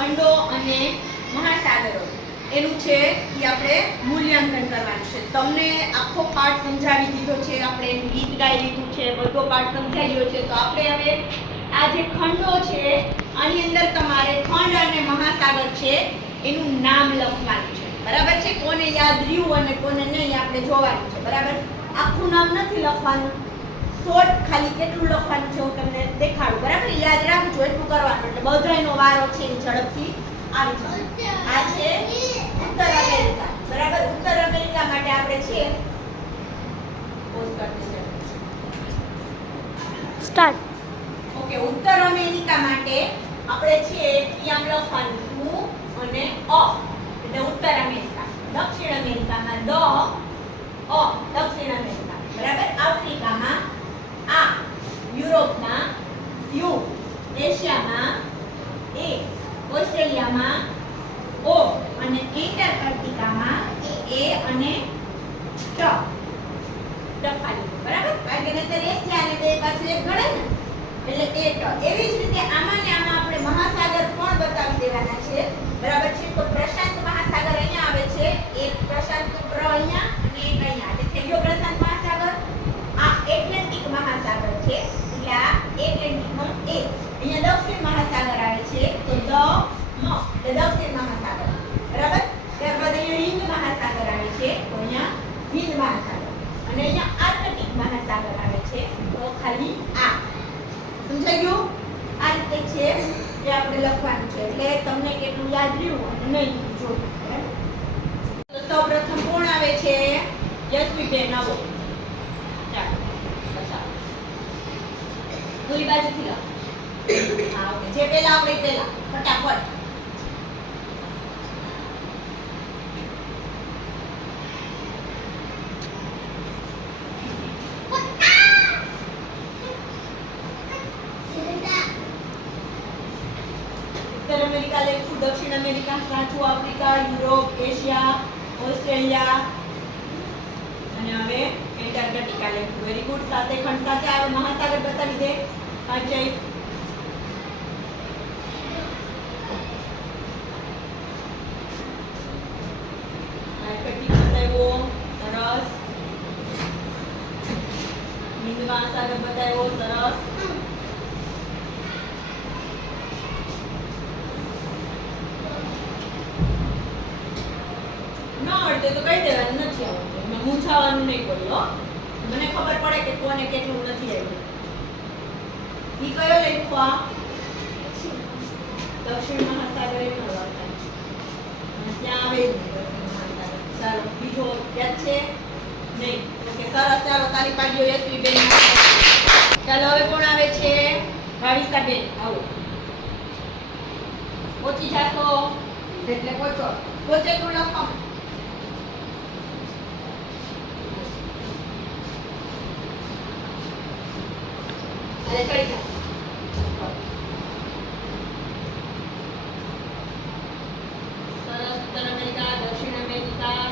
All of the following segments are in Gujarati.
ખંડો અને મહાસાગરો એનું છે એ આપણે મૂલ્યાંકન કરવાનું છે. તમને આખો પાઠ સમજાવી દીધો છે, આપણે એનું ગીત ગાઈ દીધું છે, બધો પાઠ સમજાવ્યો છે. તો આપણે હવે આ જે ખંડો છે આની અંદર તમારે ખંડ અને મહાસાગર છે એનું નામ લખવાનું છે. બરાબર છે? કોને યાદ રહ્યું અને કોને નહીં આપણે જોવાનું છે. બરાબર? આખું નામ નથી લખવાનું, શોર્ટ ખાલી કેટલું લખવાનું છે હું તમને દેખાડું. બરાબર? યાદ રાખજો, એટલું કરવાનું એટલે બધાયનો વારો છે એ ઝડપથી આવી જશે. આ છે ઉત્તર અમેરિકા. બરાબર? ઉત્તર અમેરિકા માટે આપણે છે પોઝ કરતી સ્ટાર્ટ. ઓકે, ઉત્તર અમેરિકા માટે આપણે છે ઈ આમ લખવાનું ઉ અને અ એટલે ઉત્તર અમેરિકા. દક્ષિણ અમેરિકામાં દ અ દક્ષિણ અમેરિકા. બરાબર? આફ્રિકામાં આ, યુરોપમાં યુ, એશિયામાં એ, ઓસ્ટ્રેલિયામાં ઓ અને એન્ટાર્કટિકામાં એ અને ટ. ખાલી. બરાબર? કારણ કે નહીતર એશિયા અને બે પાછળ એક ગણે ને એટલે એ ટ. એવી જ રીતે આમાં ને આમાં આપણે મહાસાગર પણ બતાવી દેવાના છે. બરાબર છે? તો પ્રશાંત મહાસાગર અહીંયા આવે છે, એક પ્રશાંત પ્ર અહીંયા અને એક અહીંયા. એટલે થઈ ગયો પ્રશાંત મહાસાગર. આ એટલાન્ટિક મહાસાગર છે એટલે આ એટલાન્ટિકનો એ. અહીંયા દક્ષિણ મહાસાગર આવે છે તો દ મ એટલે દક્ષિણ મહાસાગર. બરાબર? ત્યારબાદ અહીંયા હિન્દ મહાસાગર આવે છે તો અહીંયા હિન્દ મહાસાગર. અને અહીંયા આર્કટિક મહાસાગર આવે છે તો ખાલી આ. સમજાઈ ગયું? આ રીતે છે એ આપણે લખવાનું છે એટલે તમને કેટલું યાદ રહ્યું અને નહીં જોયું. તો સૌપ્રથમ કોણ આવે છે? યશવીબેન આવો. ચાલો બતાવો. ઓલી બાજુથી લખો. હા, ઓકે. જે પહેલા આવડે પહેલા ફટાફટ. ઉત્તર અમેરિકા લખું, દક્ષિણ અમેરિકા સાચું, આફ્રિકા, યુરોપ, એશિયા, ઓસ્ટ્રેલિયા અને હવે એન્ટાર્કટિકા લખું. Very good. સાતે ખંડ સાચા. હવે મહાસાગર બતાવી દે. પાંચેય આર્કટિક બતાવ્યો. સરસ. હિન્દ મહાસાગર બતાવ્યો. સરસ. તો કહી દેવાનું નથી આવડતું. એમાં મૂંઝાવાનું નહીં કોઈ. હો, મને ખબર પડે કે કોને કેટલું નથી આવ્યું. ઈ કયો લખ્યો? દક્ષિણ મહાસાગર એમ ન લખાય. અને ત્યાં આવે જ નહીં દક્ષિણ મહાસાગર. ચાલો બીજો યાદ છે નહીં? ઓકે સરસ. ચાલો તારી પાડ્યો યશવીબેન. ચાલો હવે કોણ આવે છે? ભાવિસાબેન આવો. પહોંચી જાશો એટલે પહોંચો. પહોંચે કોણ લખો? અરે ચડી જા. સરસ. ઉત્તર અમેરિકા, દક્ષિણ અમેરિકા,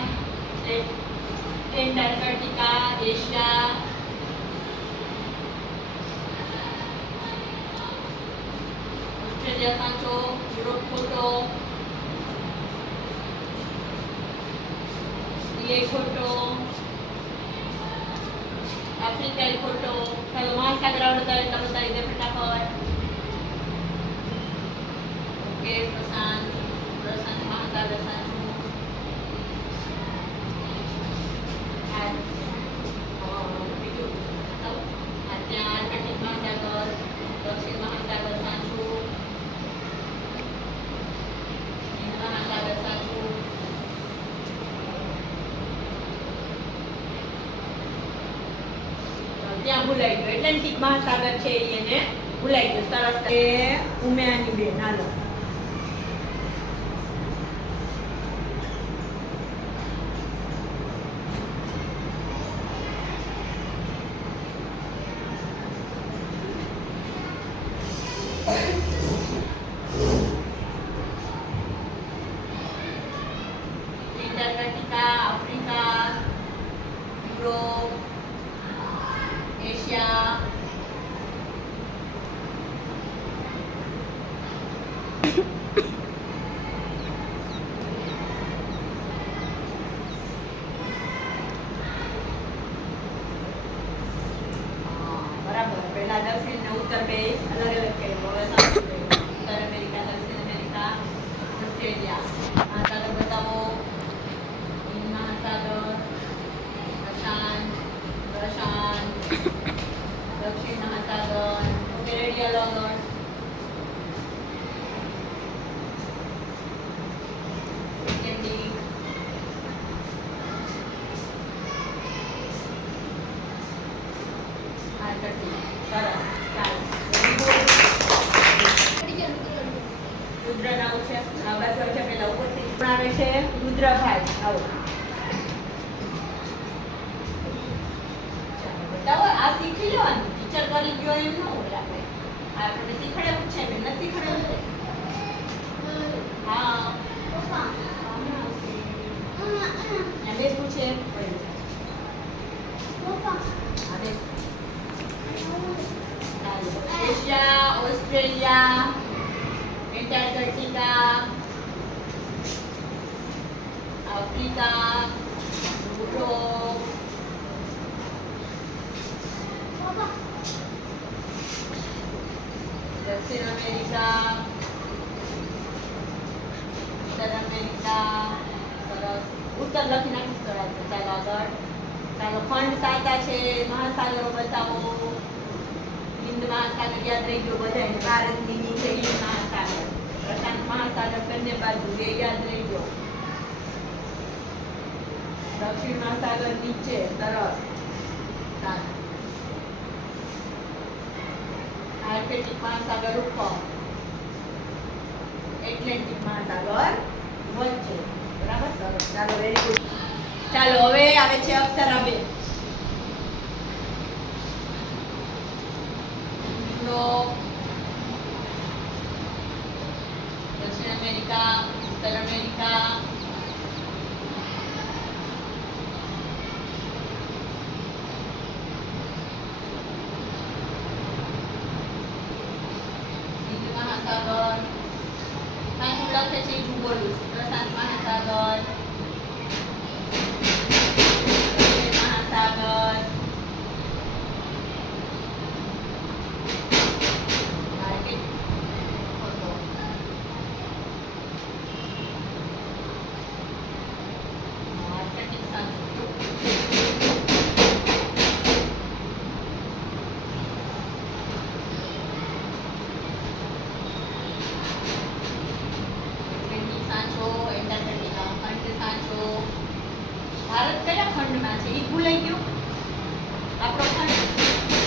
એન્ટાર્કટિકા, એશિયા, ઓસ્ટ્રેલિયા સાચો, યુરોપ ખોટો, એ ખોટો, આફ્રિકા ખોટો. ચાલો મહાસાગર આવડતા હોય એટલે બતાવી દે ફટાફટ. ઓકે પ્રશાંત મહાસાગર સાચું. બીજું ત્યાં આર્કટિક મહાસાગર, દક્ષિણ મહાસાગર સાચું, હિન્દ મહાસાગર સાચું. ત્યાં ભૂલાઈ ગયો. એટલાન્ટિક મહાસાગર છે એને ભૂલાઈ ગયો. સરસ. એ ઉમેયાની બેન હાલો. એન્ટાર્કટિકા, આફ્રિકા, યુરોપ, એશિયા, ચાલો આગળ. એટલેન્ટિક. આર્કટિક. સરસ. ચાલો. રુદ્ર નામ છે. આ બાજુ છે પેલા ઉપરથી પણ આવે છે રુદ્રભાઈ. આવો. આ શીખી લેવાનું. ટીચર કરી ગયો એમ ન હોય આપણે. આપણે શીખડાવું છે મેં નથી શીખડાવું. હા. હવે શું છે? Asia, Australia, Antarctica, Africa, Europe, દક્ષિણ અમેરિકા, ઉત્તર અમેરિકા. સરસ. ઉત્તર લખી નાખી શકાય છે. ચાલો આગળ. ચાલો ખંડ સાચા છે. મહાસાગરો બતાવો. હિન્દ મહાસાગર યાદ રહી ગયો બધાને. ભારતની નીચે હિન્દ મહાસાગર, પ્રશાંત મહાસાગર બંને બાજુ એ યાદ રહી ગયો. દક્ષિણ મહાસાગર નીચે. સરસ. આર્કટિક મહાસાગર ઉપર, એટલેન્ટિક મહાસાગર વચ્ચે. બરાબર. સરસ. ચાલો વેરી ગુડ. ચાલો હવે આવે છે અક્ષરા 2. યુરોપ, દક્ષિણ અમેરિકા, ઉત્તર અમેરિકા, હિન્દ મહાસાગર. સાચું લખે છે હું બોલું છું. પ્રશાંત મહાસાગર, મહાસાગર, ભારત કયા ખંડમાં છે એ ભૂલાઈ ગયું. આપણો ખંડ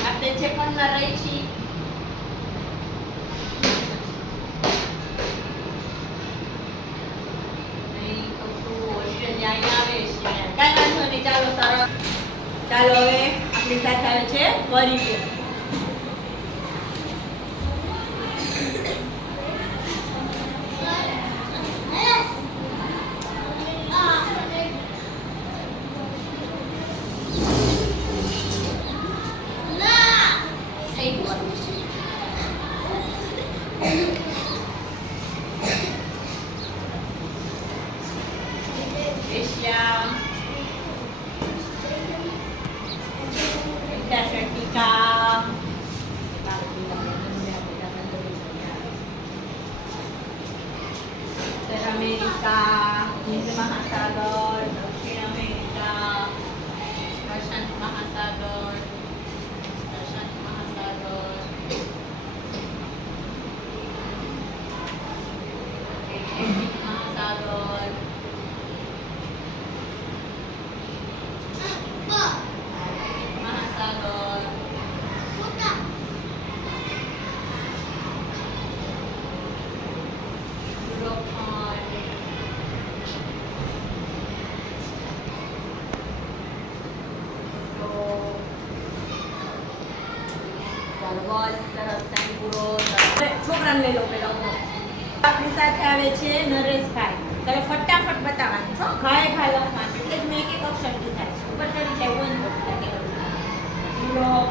આપણે જે ખંડમાં રહી છીએ ઓસ્ટ્રેલિયા આવે છે. કાંઈ વાંધો નહીં. ચાલો સરસ. ચાલો હવે આપણી સાથે આવે છે વરી. એશિયા, એન્ટાર્કટિકા, ઉત્તર અમેરિકા, હિન્દ મહાસાગર, દક્ષિણ અમેરિકા, પ્રશાંત મહાસાગર, એટલેન્ટિક મહાસાગર, મહાસાગર, યુરોપ ખંડ, ચાલો બસ સરસ. ટાઈમ પૂરો. છોકરાને લઈ લો પેલા. આપણી સાથે આવે છે નરેશભાઈ. તમે ફટાફટ બતાવવાનું છો. ઘાય ઘા લખવાનું. એટલે જ મેં એક એક અક્ષર લીધા છે. ઉપર ચડી જાય વન યુરોપ,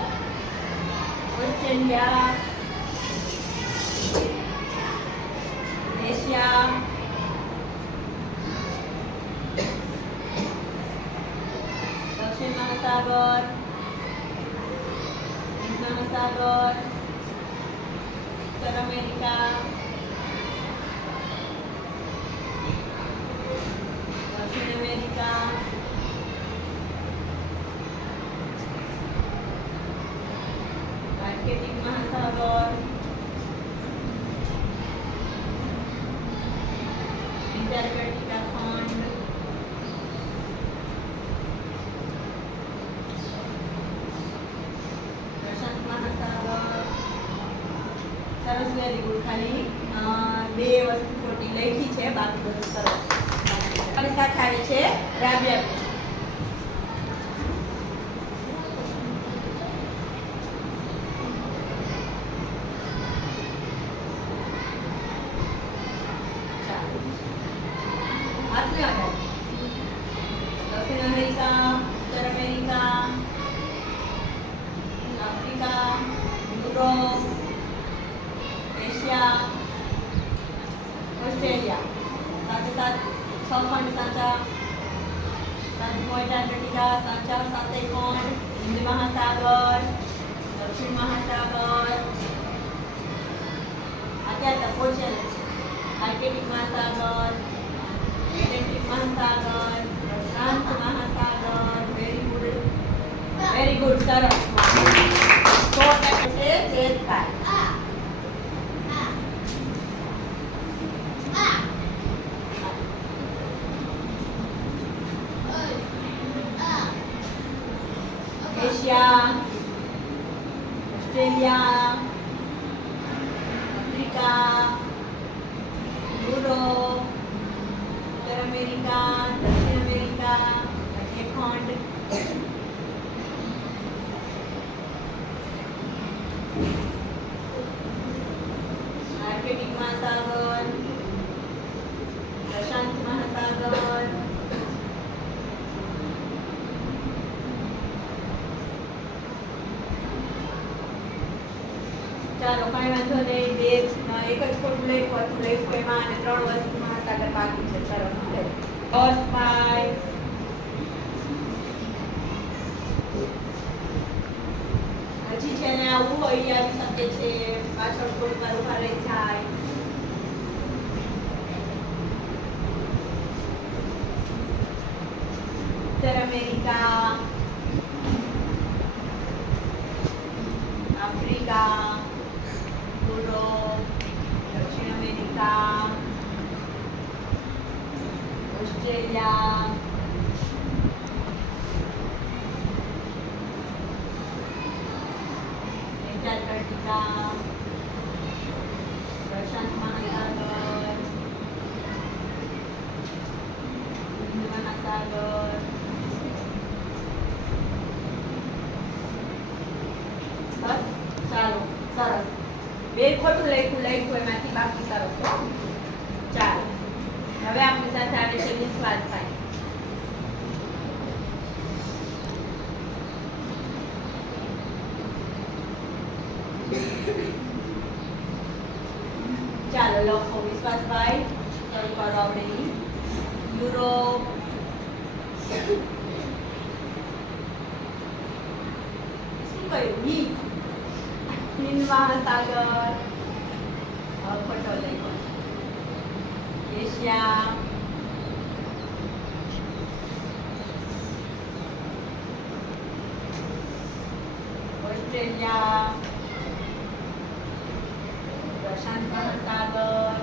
ઓસ્ટ્રેલિયા, એશિયા, દક્ષિણ મહાસાગર, હિન્દ મહાસાગર, ઉત્તર અમેરિકા, દક્ષિણ અમેરિકા, આર્કટિક મહાસાગર, સરસ, વેરી ગુડ. ખાલી બે વસ્તુ ખોટી લખી છે, બાકી બધું સરસ. અને સાથે આવે છે રાબિયા. दक्षिण अमेरिका, उत्तर America, Africa, Europe, Asia, Australia. साथ साथ 6 खंड साचा, 7 पॉइंट अंटार्कटिका साचा, 7 खंड, हिंद महासागर, दक्षिण महासागर, અત્યારે તો आर्कटिक महासागर, एटलांटिक महासागर, प्रशांत महासागर. वेरी गुड સરસ. તો છે જેદભાઈ. એશિયા, ઓસ્ટ્રેલિયા, આફ્રિકા, યુરોપ, उत्तर अमेरिका, दक्षिण अमेरिका, मध्य खंड, आर्कटिक महासागर, प्रशांत महासागर, ચાલો કાંઈ વાંધો નહીં. બે એક જ ખોટું લખ્યું એમાં અને 3 વસ્તુ મહાસાગર બાકી છે. સરસ. બસ બાય. હજી છે ને આવું હોય આવી શકે છે, પાછળ થોડી વાર ઉભા રહી જાય. उत्तर अमेरिका, आफ्रिका, यूरोप, दक्षिण अमेरिका, ऑस्ट्रेलिया, एंटार्क्टिका, प्रशांत महासागर, हिंद महासागर, બસ. ચાલો સરસ. બે ખોટું લખ્યું એમાંથી બાકી સરસ. ચાલો હવે આપણી સાથે આવે છે વિશ્વાસભાઈ. ચાલો લખો વિશ્વાસભાઈ. શરૂ કરો આપણે. યુરોપ, શું કહ્યું? हिंद महासागर, खोटो लख्यो. एशिया, ऑस्ट्रेलिया, प्रशांत महासागर,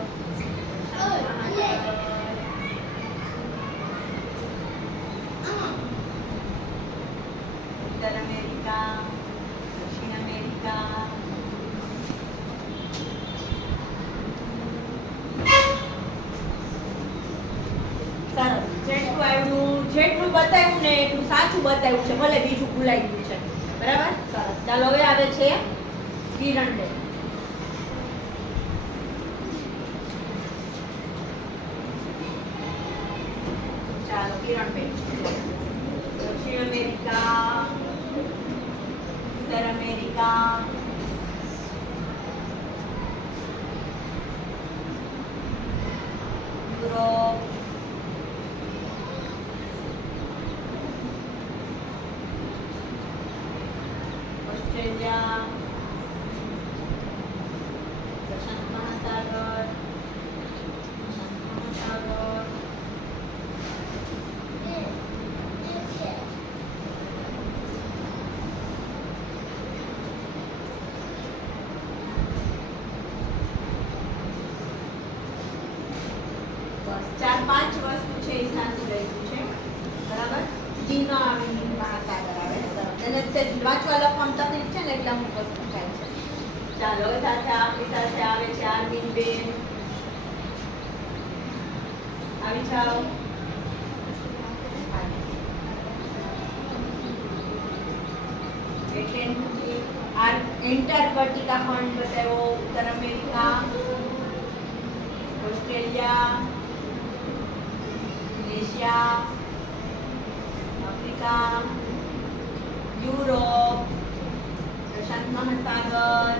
उत्तर अमेरिका, दक्षिण अमेरिका, જેટલું બતાવ્યું ને એટલું સાચું બતાવ્યું છે, ભલે બીજું ભૂલાઈ ગયું છે. બરાબર. સરસ. ચાલો હવે આવે છે કિરણબેન. ચાલો કિરણબેન. દક્ષિણ અમેરિકા, उत्तर अमेरिका, यूरोप, ऑस्ट्रेलिया, प्रशांत महासागर, ચાર પાંચ વસ્તુ છે એ સાચું લખ્યું છે. બરાબર. હિન્દ આવે, હિન્દ મહાસાગર આવે. અને વાંચવા લખવામાં તકલીફ છે ને એટલે અમુક વસ્તુ થાય છે. ચાલો હવે સાથે આપણી સાથે આવે છે આરમીન બેન. આવી જાઓ. એન્ટાર્કટિકા ખંડ બતાવ્યો, ઉત્તર America, Australia, Asia, Africa, Europe, પ્રશાંત મહાસાગર,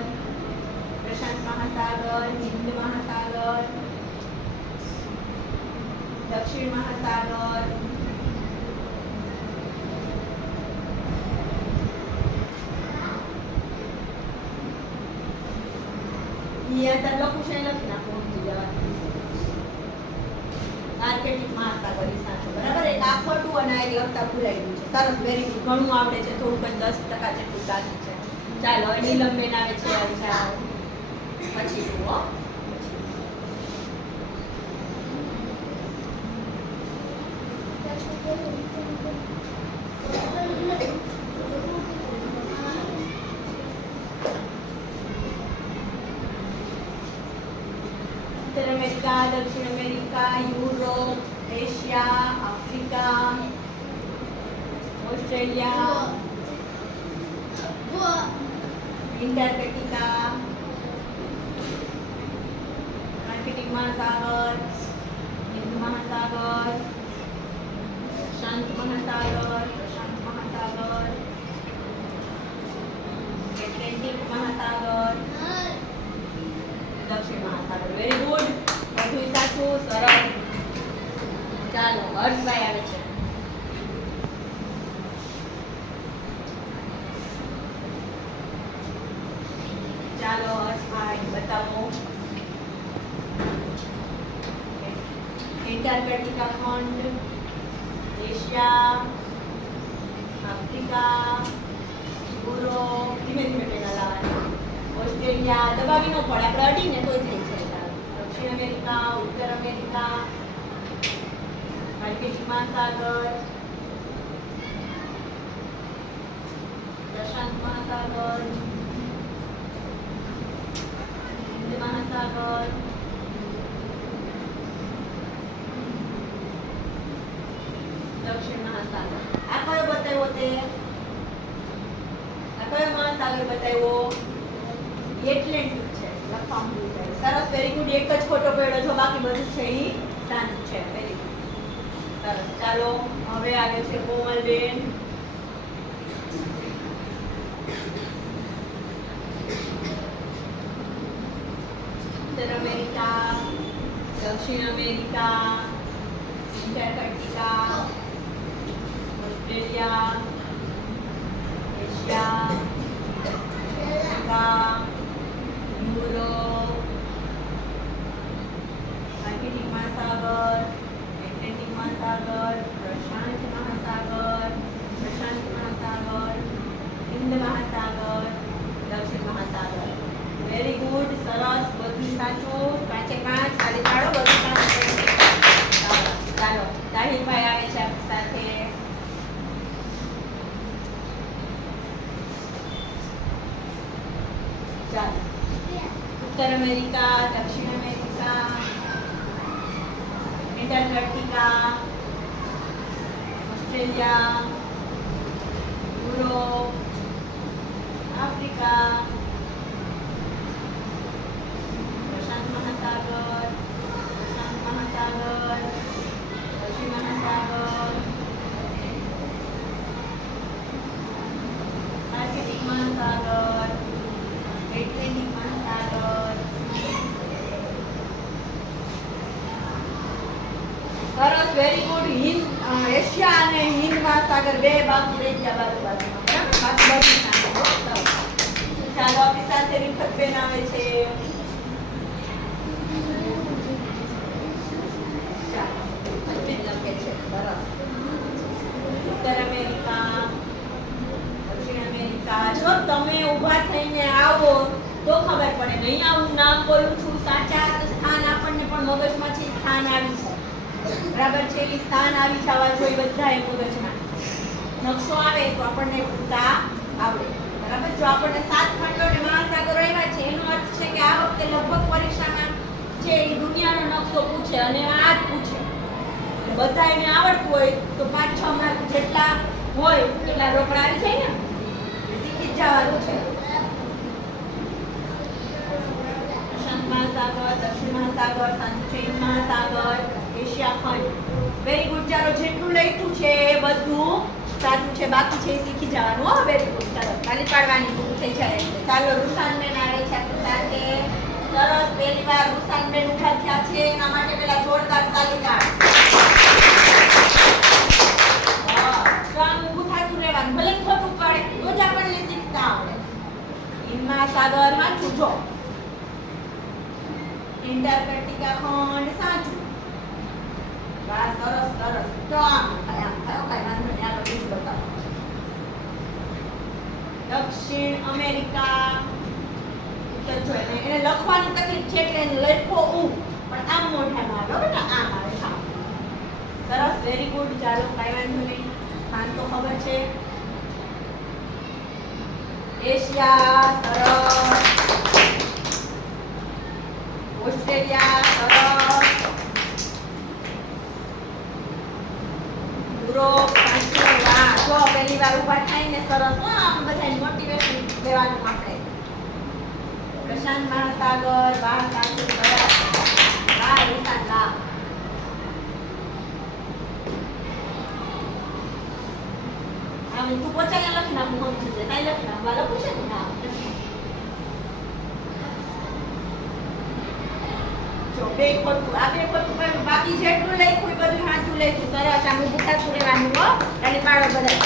હિન્દ મહાસાગર, દક્ષિણ મહાસાગર, અહીંયા તર લખું છે લખી નાખો આર્કેટિક મહાસાગર સાચું બરાબર. એક આ ખોટું અને એક લખતા ભૂલાઈ ગયું છે. સરસ, વેરી ગુડ, ઘણું આવડે છે, થોડુંક 10% જેટલું બાકી છે. ચાલો હવે નીલમબેન આવે છે. પછી જુઓ उत्तर अमेरिका, दक्षिण America, Europe, Asia, Africa, Australia, Antarctica, Arctic महासागर, हिंद महासागर, प्रशांत महासागर, एटलांटिक महासागर, दक्षिण महासागर. वेरी गुड, બધું સાચું, સરસ. ચાલો હર્ષભાઈ આવે છે. ચાલો હર્ષભાઈ બતાવો. એન્ટાર્કટિકા ખંડ, એશિયા, આફ્રિકા, યુરોપ, ધીમે ધીમે પેલા લાવવાનું, ઓસ્ટ્રેલિયા, દબાવી ન પડે, આપણે અડીને તોય થઈ જાય. દક્ષિણ અમેરિકા, ઉત્તર અમેરિકા, આર્કટિક મહાસાગર, પ્રશાંત મહાસાગર, હિંદ મહાસાગર, દક્ષિણ મહાસાગર. આ કયો બતાવ્યો તે? આ કયો મહાસાગર બતાવ્યો? એટલાન્ટિક છે. લખવામાં ભૂલ થઈ. સરસ, વેરી ગુડ. એક જ ખોટો પડ્યો છો, બાકી બધું છે ઈ સાચું છે. વેરી ગુડ, સરસ. ચાલો હવે આવે છે કોમલબેન. ઉત્તર અમેરિકા, દક્ષિણ America, Antarctica, Australia, Asia, Africa, Europe, Arctic મહાસાગર, એટલાન્ટિક મહાસાગર, પ્રશાંત મહાસાગર, હિંદ મહાસાગર, દક્ષિણ મહાસાગર. વેરી ગુડ, સરસ, બધું સાચું. 5/5 ખાલી પાડો, બધું સાચું. ચાલો તાહિરભાઈ આવે છે આપણી સાથે. ચાલો उत्तर अमेरिका, दक्षिण America, Antarctica, Australia, Europe, Africa, प्रशांत महासागर, दक्षिण महासागर, आर्कटिक महासागर, एटलांटिक महासागर. સરસ, વેરી ગુડ. એશિયા અને હિન્દ મહાસાગર બે બાજુ રહી ગયા, બાજુમાં, બરાબર? બાજુ ચાલો આપણી સાથે રિફતબેન આવે છે. ચાલો બેન લખે છે. સરસ. ઉત્તર અમેરિકા, દક્ષિણ અમેરિકા. જો તમે ઊભા થઈને આવો તો ખબર પડે. નહીં આવું નામ બોલું છું, સાચા સ્થાન આપણને પણ મગજમાંથી સ્થાન આવી છે, બરાબર છે? એ સ્થાન આવી જવા જોઈએ બધા મગજમાં. નકશો આવે તો આપણને પૂરતા આવડે, બરાબર. જો આપણને 7 ખંડો અને મહાસાગરો આવ્યા છે એનો અર્થ છે કે આ વખતે લગભગ પરીક્ષામાં જે દુનિયાનો નકશો પૂછે અને આ જ પૂછે. બધા એને આવડતું હોય તો 5-6 માર્ક જેટલા હોય એટલા રોકડા આવી જાય ને, શીખી જ જવાનું છે. પ્રશાંત મહાસાગર, દક્ષિણ મહાસાગર, શાંતિચયન મહાસાગર, એશિયા ખંડ. Very good. ચાલો જેટલું લખ્યું છે એ બધું સાચું છે, બાકી છે એ શીખી જવાનું. હો વેરી ગુડ. ચાલો તાલી પાડવાની પૂરું થઈ જાય એટલે. ચાલો રૂશાનબેન આવે છે આપણી સાથે. સરસ. પહેલી વાર રૂશાનબેન ઉભા થયા છે એના માટે પેલા જોરદાર તાલી પાડ. ભલે ખોટું પડે તો જ આપણને શીખતા આવડે. મહાસાગર વાંચું જો. એન્ટાર્કટિકા ખંડ સાચું. વાહ સરસ સરસ. તો આમ થાય કઈ વાંધો નહીં. આગળ બીજું બતાવો. દક્ષિણ અમેરિકા. જો એને લખવાની તકલીફ છે એટલે એને લખો ઉ પણ આમ મોઢામાં આવે બેટા, આમ આવે. હા સરસ. Very good. ચાલો કઈ વાંધો નહીં. સ્થાન તો ખબર છે. એશિયા સરસ. ઓસ્ટ્રેલિયા સરસ. યુરોપ સાચું. વાહ જો પહેલી વાર ઊભા થઈને સરસ. આમ બધાને મોટિવેશન દેવાનું આપણે. પ્રશાંત મહાસાગર. વાહ સાચું. સરસ. વાહ ઈશાન વાહ. તું પોચાને લખી નાખું સમજી જાય. તાઈ લખી નાખવા લખું છે ને. હા જો બે ખોટું. આ બે ખોટું પણ બાકી જેટલું લખ્યું બધું સાચું લખ્યું. સરસ. આમ ઊભું થતું રહેવાનું. હો તાલી પાડો બધા.